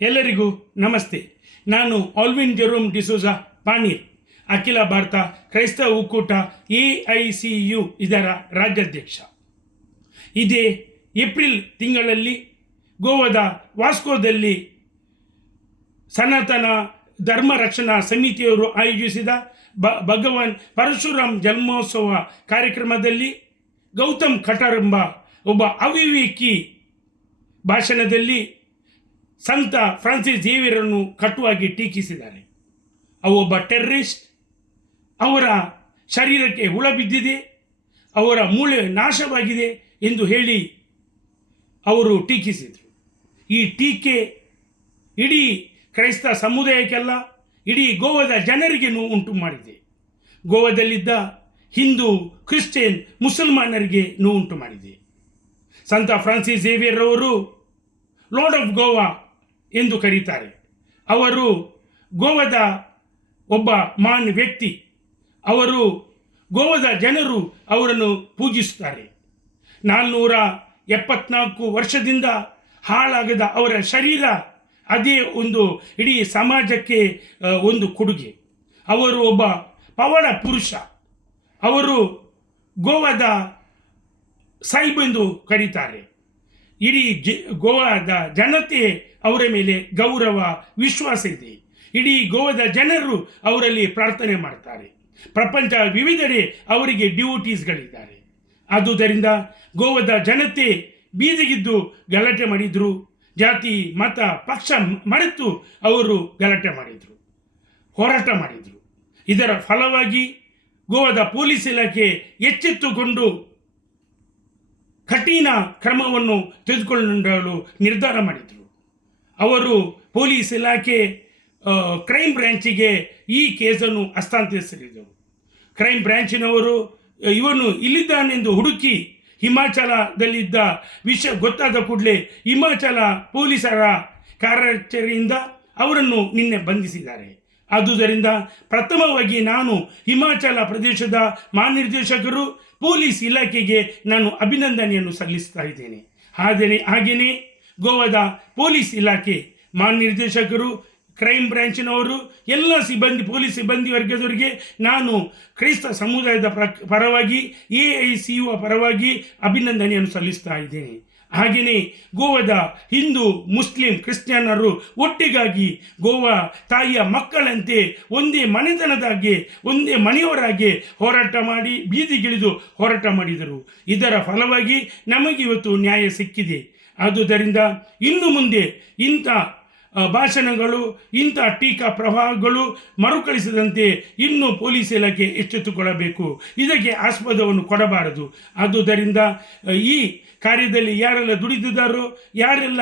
ಎಲ್ಲರಿಗೂ ನಮಸ್ತೆ. ನಾನು ಆಲ್ವಿನ್ ಜೆರೋಮ್ ಡಿಸೋಜಾ ಪಾನೀರ್, ಅಖಿಲ ಭಾರತ ಕ್ರೈಸ್ತವ ಒಕ್ಕೂಟ AICU ಇದರ ರಾಜ್ಯಾಧ್ಯಕ್ಷ. ಇದೇ ಏಪ್ರಿಲ್ ತಿಂಗಳಲ್ಲಿ ಗೋವಾದ ವಾಸ್ಕೋದಲ್ಲಿ ಸನಾತನ ಧರ್ಮ ರಕ್ಷಣಾ ಸಮಿತಿಯವರು ಆಯೋಜಿಸಿದ ಭಗವಾನ್ ಪರಶುರಾಮ್ ಜನ್ಮೋತ್ಸವ ಕಾರ್ಯಕ್ರಮದಲ್ಲಿ ಗೌತಮ್ ಖಟ್ಟರ್ ಎಂಬ ಒಬ್ಬ ಅವಿವೇಕಿ ಭಾಷಣದಲ್ಲಿ ಸಂತ ಫ್ರಾನ್ಸಿಸ್ ಝೇವಿಯರನ್ನು ಕಟುವಾಗಿ ಟೀಕಿಸಿದ್ದಾರೆ. ಒಬ್ಬ ಟೆರ್ರಿಸ್ಟ್, ಅವರ ಶರೀರಕ್ಕೆ ಹುಳ ಬಿದ್ದಿದೆ, ಅವರ ಮೂಳೆ ನಾಶವಾಗಿದೆ ಎಂದು ಹೇಳಿ ಅವರು ಟೀಕಿಸಿದರು. ಈ ಟೀಕೆ ಇಡೀ ಕ್ರೈಸ್ತ ಸಮುದಾಯಕ್ಕೆಲ್ಲ, ಇಡೀ ಗೋವಾದ ಜನರಿಗೆ ನೋವು ಉಂಟು ಮಾಡಿದೆ. ಗೋವಾದಲ್ಲಿದ್ದ ಹಿಂದೂ, ಕ್ರಿಶ್ಚಿಯನ್, ಮುಸಲ್ಮಾನರಿಗೆ ನೋವುಂಟು ಮಾಡಿದೆ. ಸಂತ ಫ್ರಾನ್ಸಿಸ್ ಝೇವಿಯರ್ ಅವರು ಲಾರ್ಡ್ ಆಫ್ ಗೋವಾ ಎಂದು ಕರೀತಾರೆ. ಅವರು ಗೋವಾದ ಒಬ್ಬ ಮಹಾನ್ ವ್ಯಕ್ತಿ. ಅವರು ಗೋವಾದ ಜನರು ಅವರನ್ನು ಪೂಜಿಸುತ್ತಾರೆ. 474 ವರ್ಷದಿಂದ ಹಾಳಾಗದ ಅವರ ಶರೀರ ಅದೇ ಒಂದು ಇಡೀ ಸಮಾಜಕ್ಕೆ ಒಂದು ಕೊಡುಗೆ. ಅವರು ಒಬ್ಬ ಪವಾಡ ಪುರುಷ. ಅವರು ಗೋವಾದ ಸಾಹಿಬ್ ಎಂದು ಕರೀತಾರೆ. ಇಡೀ ಗೋವಾದ ಜನತೆ ಅವರ ಮೇಲೆ ಗೌರವ, ವಿಶ್ವಾಸ ಇದೆ. ಇಡೀ ಗೋವಾದ ಜನರು ಅವರಲ್ಲಿ ಪ್ರಾರ್ಥನೆ ಮಾಡ್ತಾರೆ. ಪ್ರಪಂಚ ವಿವಿಧೆಡೆ ಅವರಿಗೆ ಡ್ಯೂಟೀಸ್ಗಳಿದ್ದಾರೆ. ಆದುದರಿಂದ ಗೋವಾದ ಜನತೆ ಬೀದಿಗಿದ್ದು ಗಲಾಟೆ ಮಾಡಿದರು. ಜಾತಿ, ಮತ, ಪಕ್ಷ ಮರೆತು ಅವರು ಗಲಾಟೆ ಮಾಡಿದರು, ಹೋರಾಟ ಮಾಡಿದರು. ಇದರ ಫಲವಾಗಿ ಗೋವಾದ ಪೊಲೀಸ್ ಇಲಾಖೆ ಎಚ್ಚೆತ್ತುಕೊಂಡು ಕಠಿಣ ಕ್ರಮವನ್ನು ತೆಗೆದುಕೊಳ್ಳಲು ನಿರ್ಧಾರ ಮಾಡಿದರು. ಅವರು ಪೊಲೀಸ್ ಇಲಾಖೆ ಕ್ರೈಮ್ ಬ್ರ್ಯಾಂಚಿಗೆ ಈ ಕೇಸನ್ನು ಹಸ್ತಾಂತರಿಸಿದರು. ಕ್ರೈಮ್ ಬ್ರ್ಯಾಂಚಿನವರು ಇವನು ಇಲ್ಲಿದ್ದಾನೆಂದು ಹುಡುಕಿ ಹಿಮಾಚಲದಲ್ಲಿದ್ದ ವಿಷಯ ಗೊತ್ತಾದ ಕೂಡಲೇ ಹಿಮಾಚಲ ಪೊಲೀಸರ ಕಾರ್ಯಾಚರಣೆಯಿಂದ ಅವರನ್ನು ನಿನ್ನೆ ಬಂಧಿಸಿದ್ದಾರೆ. ಆದುದರಿಂದ ಪ್ರಥಮವಾಗಿ ನಾನು ಹಿಮಾಚಲ ಪ್ರದೇಶದ ಮಹಾನಿರ್ದೇಶಕರು, ಪೊಲೀಸ್ ಇಲಾಖೆಗೆ ನಾನು ಅಭಿನಂದನೆಯನ್ನು ಸಲ್ಲಿಸ್ತಾ ಇದ್ದೇನೆ. ಹಾಗೆಯೇ ಗೋವಾದ ಪೊಲೀಸ್ ಇಲಾಖೆ ಮಹಾನಿರ್ದೇಶಕರು, ಕ್ರೈಮ್ ಬ್ರ್ಯಾಂಚಿನವರು, ಎಲ್ಲ ಪೊಲೀಸ್ ಸಿಬ್ಬಂದಿ ವರ್ಗದವರಿಗೆ ನಾನು ಕ್ರೈಸ್ತ ಸಮುದಾಯದ ಪರವಾಗಿ, AICU ಪರವಾಗಿ ಅಭಿನಂದನೆಯನ್ನು ಸಲ್ಲಿಸ್ತಾ ಇದ್ದೇನೆ. ಹಾಗೆಯೇ ಗೋವಾದ ಹಿಂದೂ, ಮುಸ್ಲಿಂ, ಕ್ರಿಶ್ಚಿಯನ್ನರು ಒಟ್ಟಿಗಾಗಿ ಗೋವಾ ತಾಯಿಯ ಮಕ್ಕಳಂತೆ ಒಂದೇ ಮನೆತನದಾಗೆ, ಒಂದೇ ಮನೆಯವರಾಗಿ ಹೋರಾಟ ಮಾಡಿ ಬೀದಿಗಿಳಿದು ಹೋರಾಟ ಮಾಡಿದರು. ಇದರ ಫಲವಾಗಿ ನಮಗಿವತ್ತು ನ್ಯಾಯ ಸಿಕ್ಕಿದೆ. ಆದುದರಿಂದ ಇನ್ನು ಮುಂದೆ ಇಂಥ ಭಾಷಣಗಳು, ಇಂಥ ಟೀಕಾ ಪ್ರವಾಹಗಳು ಮರುಕಳಿಸದಂತೆ ಇನ್ನೂ ಪೊಲೀಸ್ ಇಲಾಖೆ ಎಚ್ಚೆತ್ತುಕೊಳ್ಳಬೇಕು. ಇದಕ್ಕೆ ಆಸ್ಪದವನ್ನು ಕೊಡಬಾರದು. ಆದುದರಿಂದ ಈ ಕಾರ್ಯದಲ್ಲಿ ಯಾರೆಲ್ಲ ದುಡಿದಿದ್ದಾರೋ, ಯಾರೆಲ್ಲ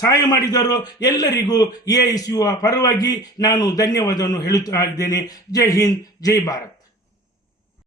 ಸಹಾಯ ಮಾಡಿದಾರೋ ಎಲ್ಲರಿಗೂ AICU ಪರವಾಗಿ ನಾನು ಧನ್ಯವಾದವನ್ನು ಹೇಳುತ್ತಾ ಇದ್ದೇನೆ. ಜೈ ಹಿಂದ್, ಜೈ ಭಾರತ್.